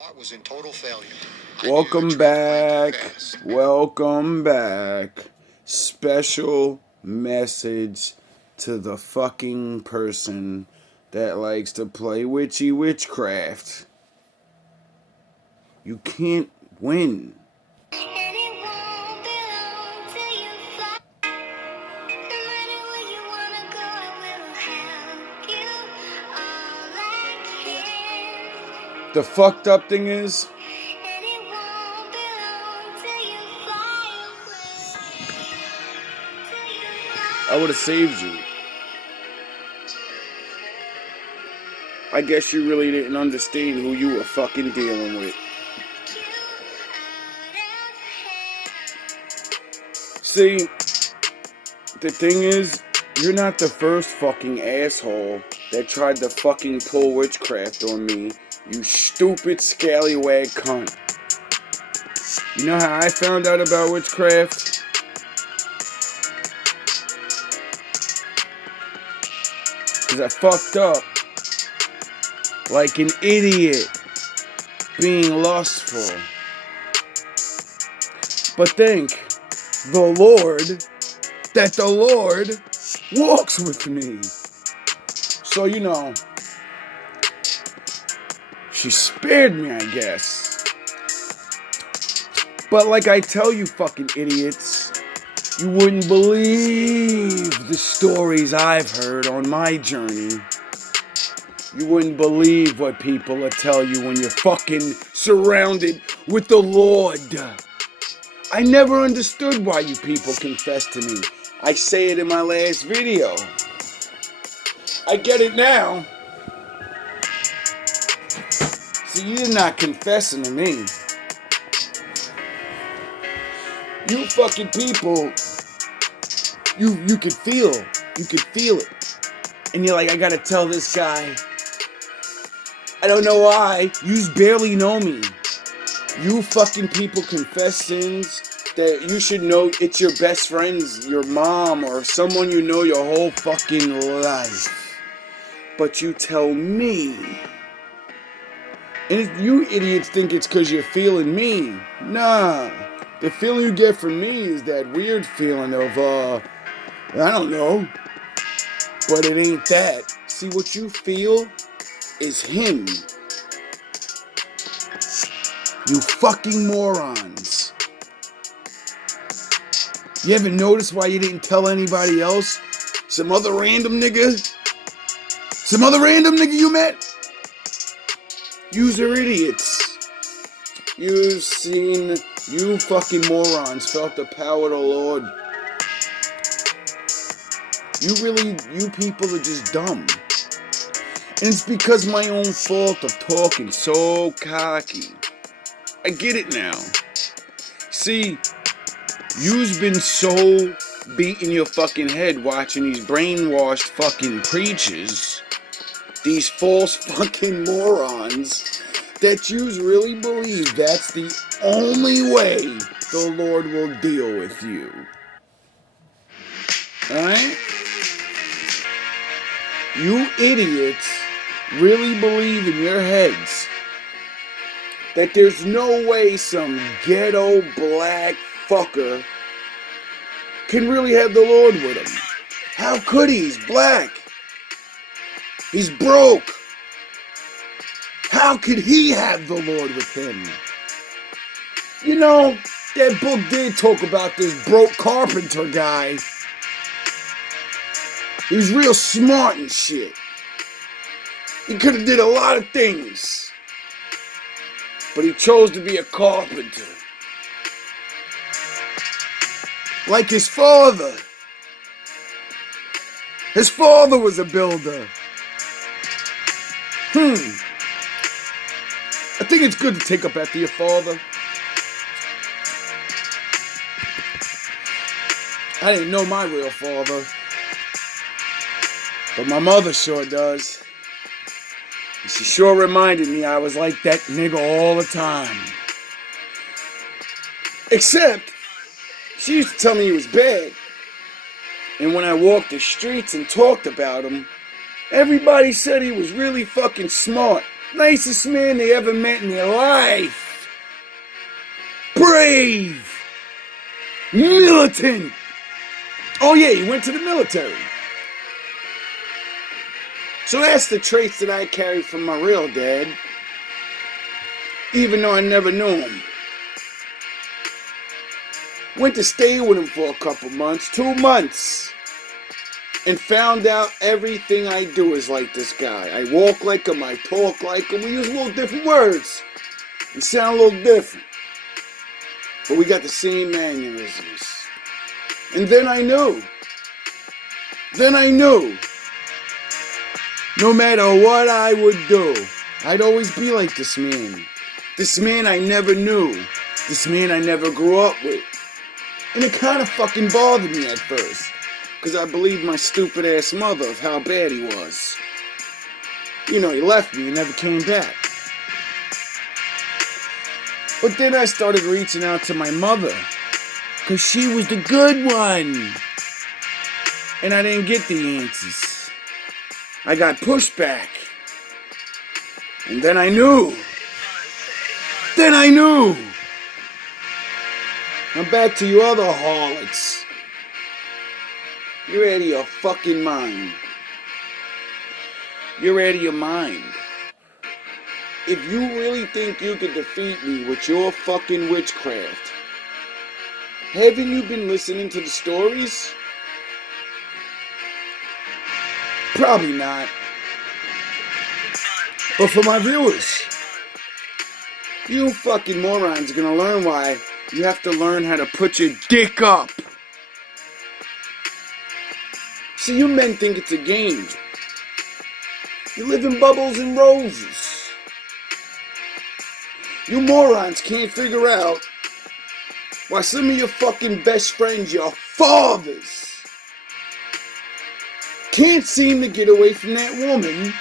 Was in total failure. Welcome back. Welcome back. Special message to the fucking person that likes to play witchy witchcraft. You can't win. The fucked up thing is, I would have saved you. I guess you really didn't understand who you were fucking dealing with. See, the thing is, you're not the first fucking asshole that tried to fucking pull witchcraft on me, you stupid scallywag cunt. You know how I found out about witchcraft? Because I fucked up like an idiot being lustful. But think, the Lord walks with me. So, you know, she spared me, I guess. But like I tell you fucking idiots, you wouldn't believe the stories I've heard on my journey. You wouldn't believe what people will tell you when you're fucking surrounded with the Lord. I never understood why you people confess to me. I say it in my last video. I get it now. See, you're not confessing to me. You fucking people, you could feel it. And you're like, I gotta tell this guy. I don't know why. You barely know me. You fucking people confess sins that you should know it's your best friends, your mom, or someone you know your whole fucking life. But you tell me. And if you idiots think it's because you're feeling me. Nah. The feeling you get from me is that weird feeling of, I don't know. But it ain't that. See, what you feel is him. You fucking morons. You ever notice why you didn't tell anybody else? Some other random nigga you met? Yous are idiots. You fucking morons felt the power of the Lord. You people are just dumb. And it's because my own fault of talking so cocky. I get it now. See, you've been so beating your fucking head watching these brainwashed fucking preachers, these false fucking morons, that yous really believe that's the only way the Lord will deal with you. Alright? You idiots really believe in your heads that there's no way some ghetto black fucker can really have the Lord with him. How could he? He's black. He's broke. How could he have the Lord with him? You know, that book did talk about this broke carpenter guy. He was real smart and shit. He could have did a lot of things. But he chose to be a carpenter. Like his father. His father was a builder. I think it's good to take up after your father. I didn't know my real father. But my mother sure does. And she sure reminded me I was like that nigga all the time. Except, she used to tell me he was bad. And when I walked the streets and talked about him, everybody said he was really fucking smart. Nicest man they ever met in their life. Brave. Militant. Oh yeah, he went to the military. So that's the traits that I carry from my real dad, even though I never knew him. Went to stay with him for a couple months, 2 months, and found out everything I do is like this guy. I walk like him, I talk like him. We use a little different words. We sound a little different. But we got the same mannerisms. And then I knew. No matter what I would do, I'd always be like this man. This man I never knew. This man I never grew up with. And it kind of fucking bothered me at first. Because I believed my stupid ass mother of how bad he was. You know, he left me and never came back. But then I started reaching out to my mother. Because she was the good one. And I didn't get the answers. I got pushback. And then I knew. Now back to you other harlots. You're out of your fucking mind. You're out of your mind. If you really think you can defeat me with your fucking witchcraft, haven't you been listening to the stories? Probably not. But for my viewers, you fucking morons are gonna learn why you have to learn how to put your dick up. See, you men think it's a game. You live in bubbles and roses. You morons can't figure out why some of your fucking best friends, your fathers, can't seem to get away from that woman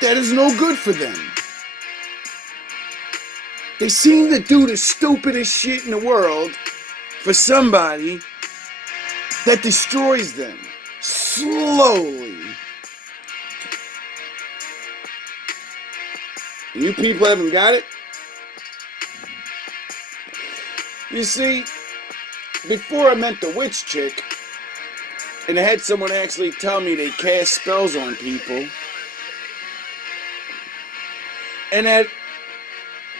that is no good for them. They seem to do the stupidest shit in the world for somebody that destroys them slowly. And you people haven't got it? You see, before I met the witch chick, and I had someone actually tell me they cast spells on people, and that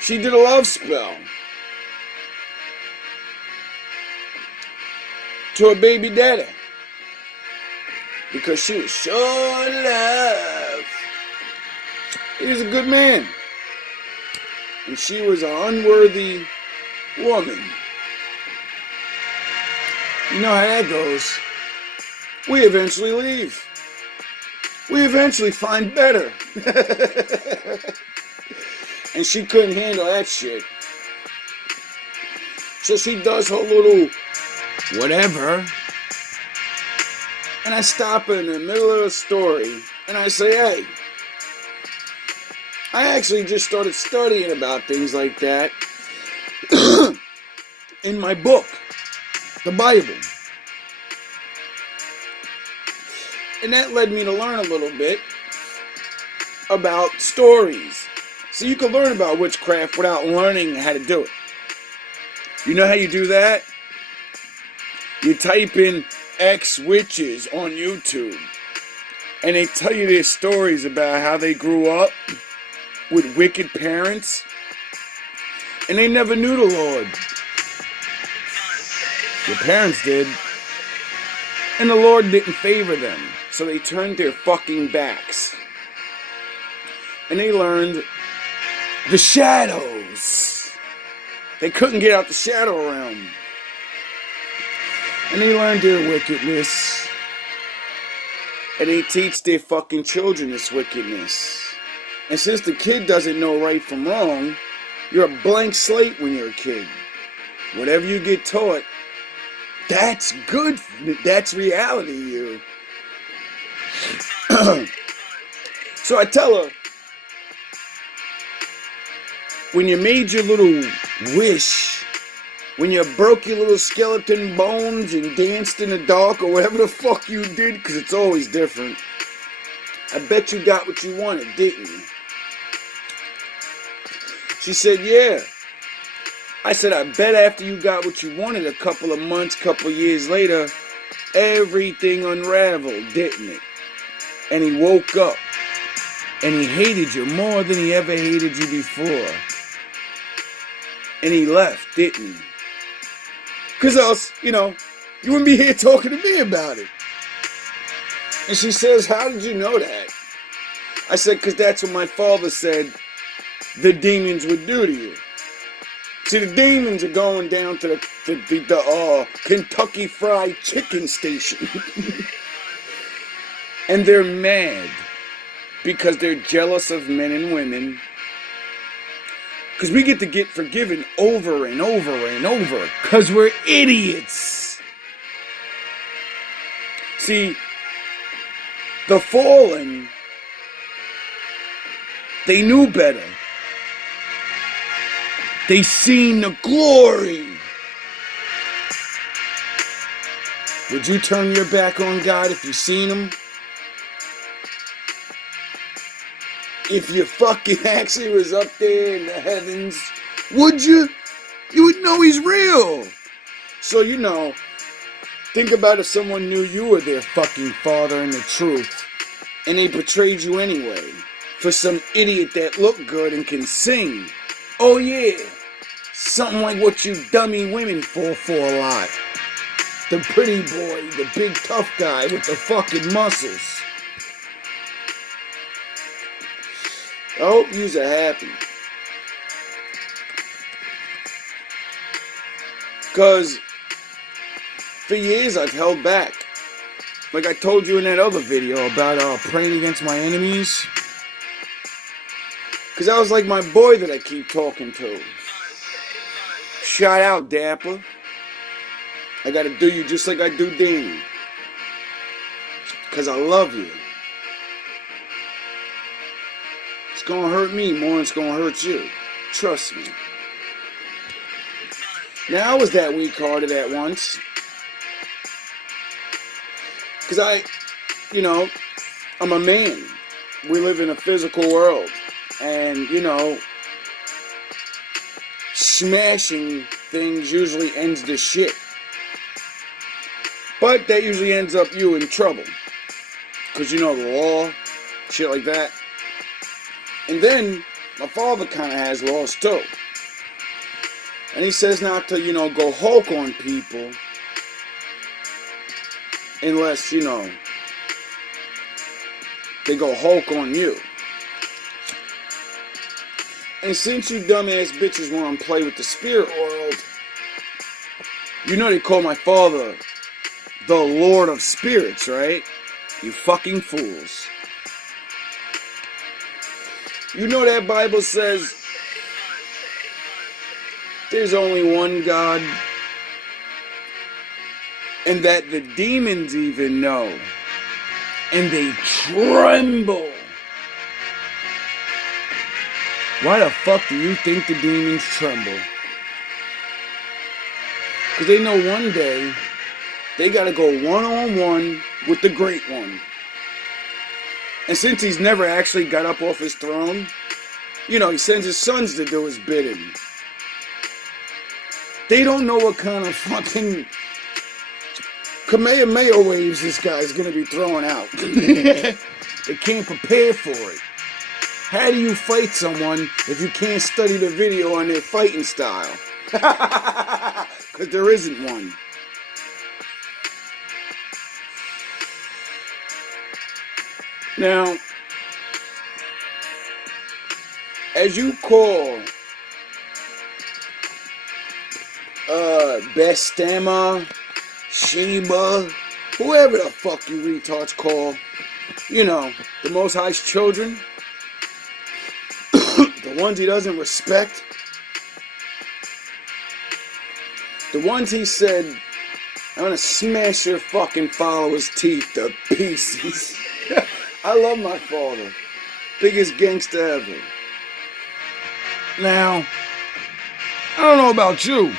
she did a love spell to her baby daddy because she was sure in love. He was a good man, and she was an unworthy woman. You know how that goes. We eventually leave. We eventually find better. And she couldn't handle that shit. So she does her little whatever. And I stop her in the middle of the story and I say, hey, I actually just started studying about things like that in my book, the Bible. And that led me to learn a little bit about stories. So you can learn about witchcraft without learning how to do it. You know how you do that? You type in X witches on YouTube, and they tell you their stories about how they grew up with wicked parents, and they never knew the Lord. Your parents did, and the Lord didn't favor them, so they turned their fucking backs. And they learned the shadows. They couldn't get out the shadow realm. And they learned their wickedness. And they teach their fucking children this wickedness. And since the kid doesn't know right from wrong, you're a blank slate when you're a kid. Whatever you get taught, that's good. That's reality, you. So I tell her, when you made your little wish, when you broke your little skeleton bones and danced in the dark or whatever the fuck you did, because it's always different, I bet you got what you wanted, didn't you? She said, yeah. I said, I bet after you got what you wanted a couple of months, couple of years later, everything unraveled, didn't it? And he woke up. And he hated you more than he ever hated you before. And he left, didn't he? Because else, you wouldn't be here talking to me about it. And she says, how did you know that? I said, because that's what my father said the demons would do to you. See, the demons are going down to the Kentucky Fried Chicken station. And they're mad because they're jealous of men and women. Because we get to get forgiven over and over and over because we're idiots. See, the fallen, they knew better. They seen the glory. Would you turn your back on God if you seen him? If you fucking actually was up there in the heavens, would you? You would know he's real. So, think about if someone knew you were their fucking father in the truth, and they betrayed you anyway, for some idiot that looked good and can sing. Oh yeah, something like what you dummy women fall for a lot. The pretty boy, the big tough guy with the fucking muscles. I hope yous are happy. Because for years I've held back. Like I told you in that other video about praying against my enemies. Because that was like my boy that I keep talking to. Shout out, Dapper. I gotta do you just like I do Danny. Because I love you. It's gonna hurt me more than it's gonna hurt you. Trust me. Now I was that weak-hearted at once. Because I'm a man. We live in a physical world. And, smashing things usually ends the shit. But that usually ends up you in trouble. Because the law, shit like that. And then, my father kind of has laws too. And he says not to, go Hulk on people. Unless, they go Hulk on you. And since you dumbass bitches want to play with the spirit world, they call my father the Lord of Spirits, right? You fucking fools. That Bible says there's only one God, and that the demons even know, and they tremble. Why the fuck do you think the demons tremble? Because they know one day they gotta go one-on-one with the Great One. And since he's never actually got up off his throne, he sends his sons to do his bidding. They don't know what kind of fucking Kamehameha waves this guy's gonna be throwing out. They can't prepare for it. How do you fight someone if you can't study the video on their fighting style? Because there isn't one. Now, as you call Bestama, Sheba, whoever the fuck you retards call, the Most High's children, the ones he doesn't respect, the ones he said, I'm gonna smash your fucking followers' teeth to pieces. I love my father. Biggest gangster ever. Now, I don't know about you,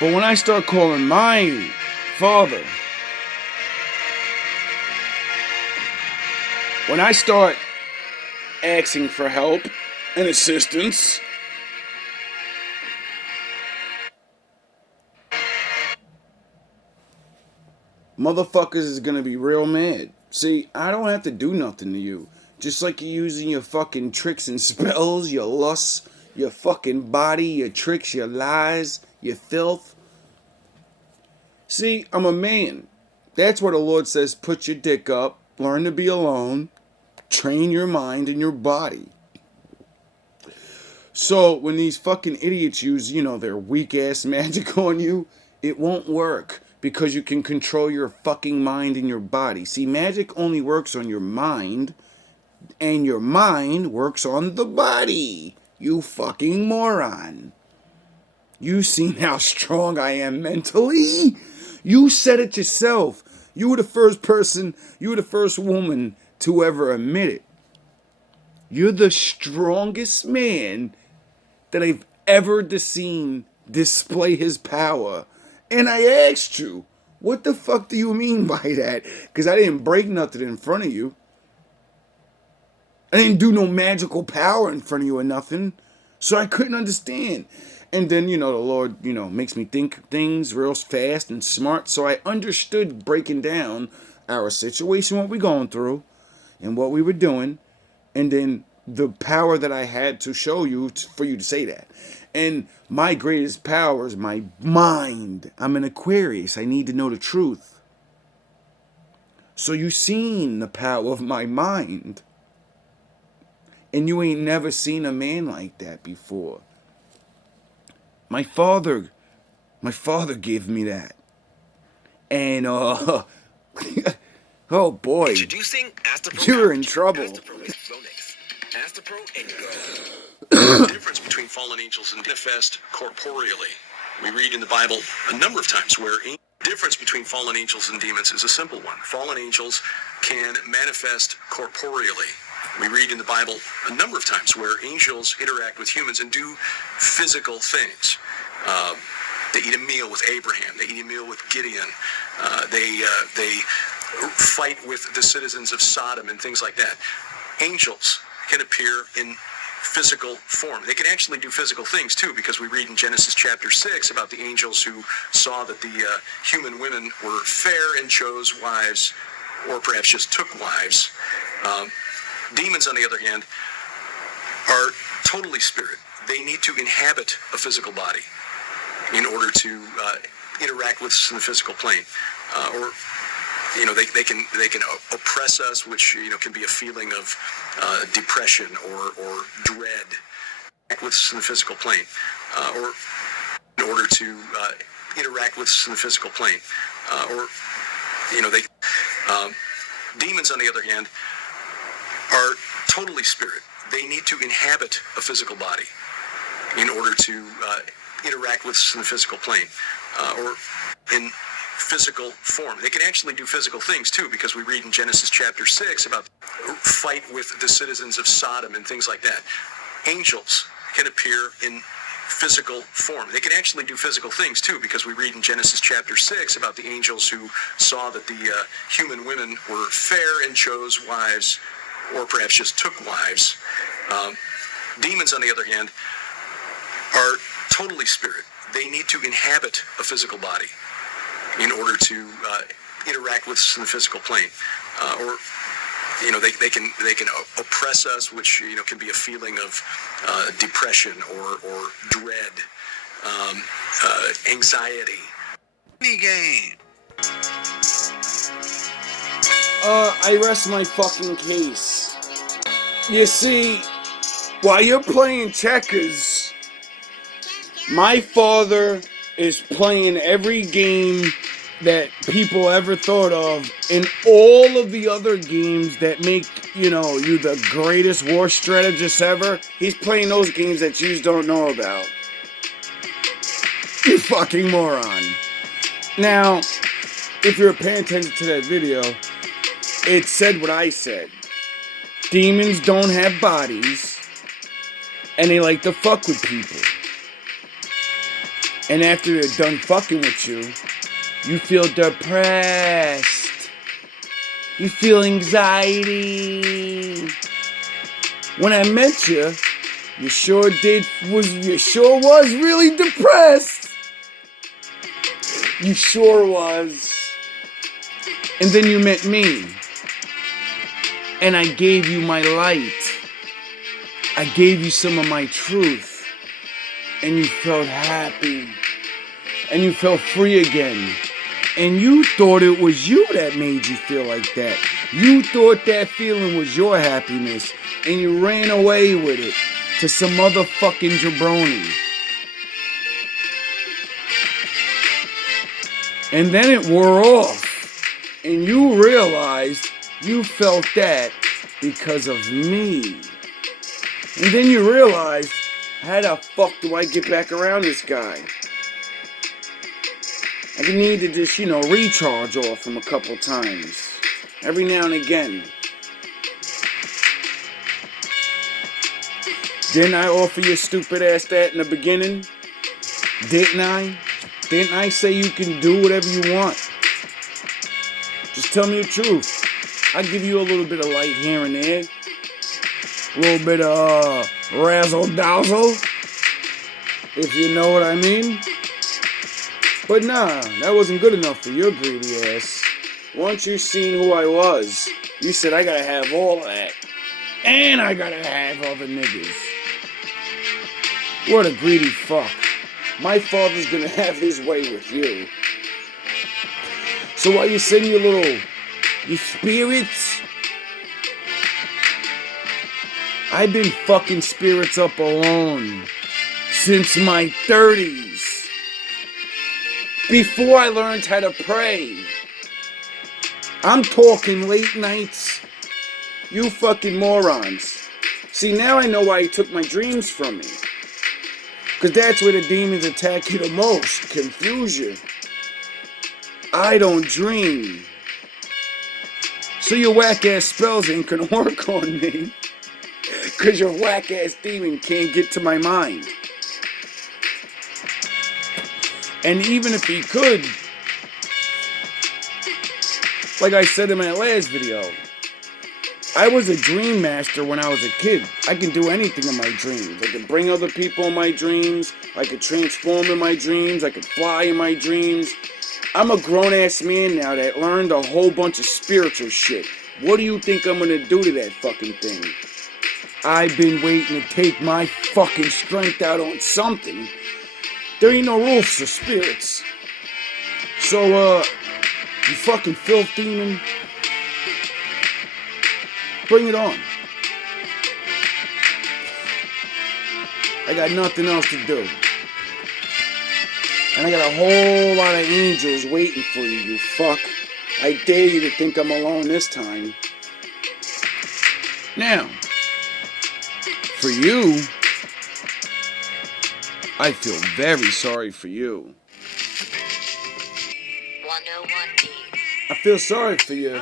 but when I start calling my father, when I start asking for help and assistance. Motherfuckers is gonna be real mad. See, I don't have to do nothing to you. Just like you're using your fucking tricks and spells, your lusts, your fucking body, your tricks, your lies, your filth. See, I'm a man. That's where the Lord says, put your dick up, learn to be alone, train your mind and your body. So when these fucking idiots use, their weak ass magic on you, it won't work because you can control your fucking mind and your body. See, magic only works on your mind, and your mind works on the body. You fucking moron. You seen how strong I am mentally? You said it yourself. You were the first woman to ever admit it. You're the strongest man that I've ever seen display his power. And I asked you, what the fuck do you mean by that? Because I didn't break nothing in front of you. I didn't do no magical power in front of you or nothing. So I couldn't understand. And then, the Lord, makes me think things real fast and smart. So I understood breaking down our situation, what we going through, and what we were doing. And then the power that I had to show you for you to say that. And my greatest power is my mind. I'm an Aquarius. I need to know the truth. So you seen the power of my mind. And you ain't never seen a man like that before. My father gave me that. And, oh boy. Introducing Astapro. You're in trouble. Astapro is Phoenix. Astapro and go. The difference between fallen angels and manifest corporeally. We read in the Bible a number of times where the difference between fallen angels and demons is a simple one. Fallen angels can manifest corporeally. We read in the Bible a number of times where angels interact with humans and do physical things. They eat a meal with Abraham. They eat a meal with Gideon. They fight with the citizens of Sodom and things like that. Angels can appear in physical form. They can actually do physical things too, because we read in Genesis chapter 6 about the angels who saw that the human women were fair and chose wives, or perhaps just took wives. Demons, on the other hand, are totally spirit. They need to inhabit a physical body in order to interact with us in the physical plane. They can oppress us, which can be a feeling of depression or dread with us in the physical plane, or in order to interact with us in the physical plane, demons, on the other hand, are totally spirit. They need to inhabit a physical body in order to interact with us in the physical plane, or in physical form. They can actually do physical things too, because we read in Genesis chapter 6 about fight with the citizens of Sodom and things like that. Angels can appear in physical form. They can actually do physical things too, because we read in Genesis chapter 6 about the angels who saw that the human women were fair and chose wives, or perhaps just took wives. Demons, on the other hand, are totally spirit. They need to inhabit a physical body in order to interact with us in the physical plane, or they can oppress us, which can be a feeling of depression or dread, anxiety. Any game. I rest my fucking case. You see, while you're playing checkers, my father is playing every game that people ever thought of, and all of the other games that make, you the greatest war strategist ever. He's playing those games that you don't know about. You fucking moron. Now, if you're paying attention to that video, it said what I said. Demons don't have bodies, and they like to fuck with people. And after they're done fucking with you, you feel depressed. You feel anxiety. When I met you, you sure was really depressed. You sure was. And then you met me. And I gave you my light. I gave you some of my truth. And you felt happy. And you felt free again. And you thought it was you that made you feel like that. You thought that feeling was your happiness. And you ran away with it to some motherfucking jabroni. And then it wore off. And you realized you felt that because of me. And then you realized, how the fuck do I get back around this guy? I need to just, recharge off him a couple times. Every now and again. Didn't I offer your stupid ass that in the beginning? Didn't I? Didn't I say you can do whatever you want? Just tell me the truth. I'll give you a little bit of light here and there. A little bit of razzle-dazzle. If you know what I mean. But nah, that wasn't good enough for your greedy ass. Once you seen who I was, you said I gotta have all of that. And I gotta have other niggas. What a greedy fuck. My father's gonna have his way with you. So while you send your spirits, I've been fucking spirits up alone since my 30s. Before I learned how to pray. I'm talking late nights. You fucking morons. See, now I know why he took my dreams from me. Because that's where the demons attack you the most. Confuse you. I don't dream. So your whack-ass spells ain't gonna work on me. Because your whack-ass demon can't get to my mind. And even if he could, like I said in my last video, I was a dream master when I was a kid. I can do anything in my dreams. I can bring other people in my dreams. I can transform in my dreams. I can fly in my dreams. I'm a grown-ass man now that learned a whole bunch of spiritual shit. What do you think I'm gonna do to that fucking thing? I've been waiting to take my fucking strength out on something. There ain't no rules for spirits. So, you fucking filth demon, bring it on. I got nothing else to do. And I got a whole lot of angels waiting for you, you fuck. I dare you to think I'm alone this time. Now, for you, I feel very sorry for you. 101D. I feel sorry for you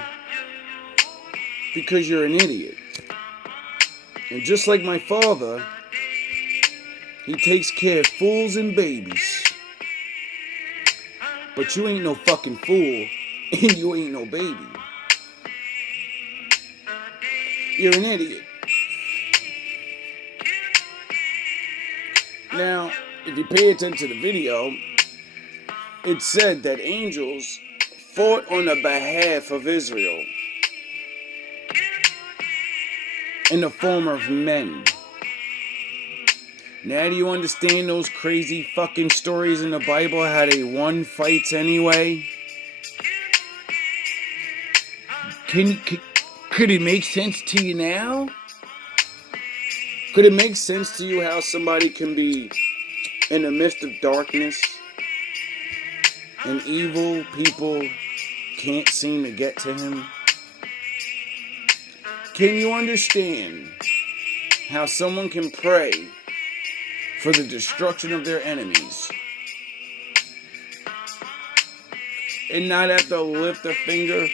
because you're an idiot. And just like my father, he takes care of fools and babies. But you ain't no fucking fool, and you ain't no baby. You're an idiot. Now, if you pay attention to the video, it said that angels fought on the behalf of Israel in the form of men. Now do you understand those crazy fucking stories in the Bible, how they won fights anyway? Could it make sense to you now? Could it make sense to you how somebody can be in the midst of darkness and evil people can't seem to get to him? Can you understand how someone can pray for the destruction of their enemies and not have to lift a finger?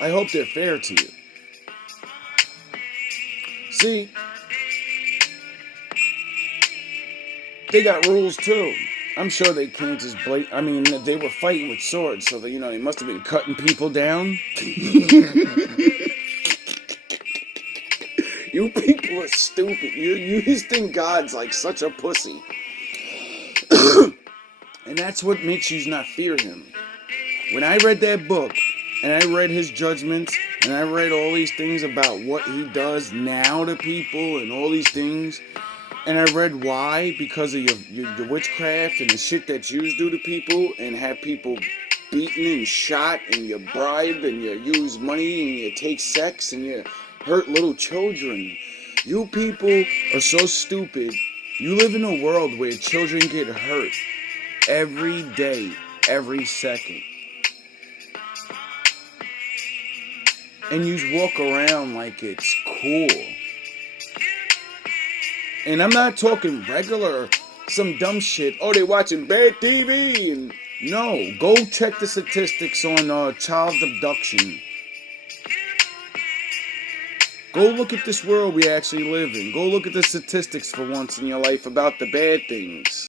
I hope they're fair to you. See, they got rules too. I'm sure they can't just I mean, they were fighting with swords, so they must have been cutting people down. You people are stupid. You just think God's like such a pussy. And that's what makes you not fear him. When I read that book, and I read his judgments, and I read all these things about what he does now to people, and all these things, and I read why, because of your witchcraft and the shit that you do to people, and have people beaten and shot, and you bribe, and you use money, and you take sex, and you hurt little children. You people are so stupid. You live in a world where children get hurt every day, every second. And you walk around like it's cool. And I'm not talking regular, some dumb shit. Oh, they watching bad TV. And no, go check the statistics on child abduction. Go look at this world we actually live in. Go look at the statistics for once in your life about the bad things.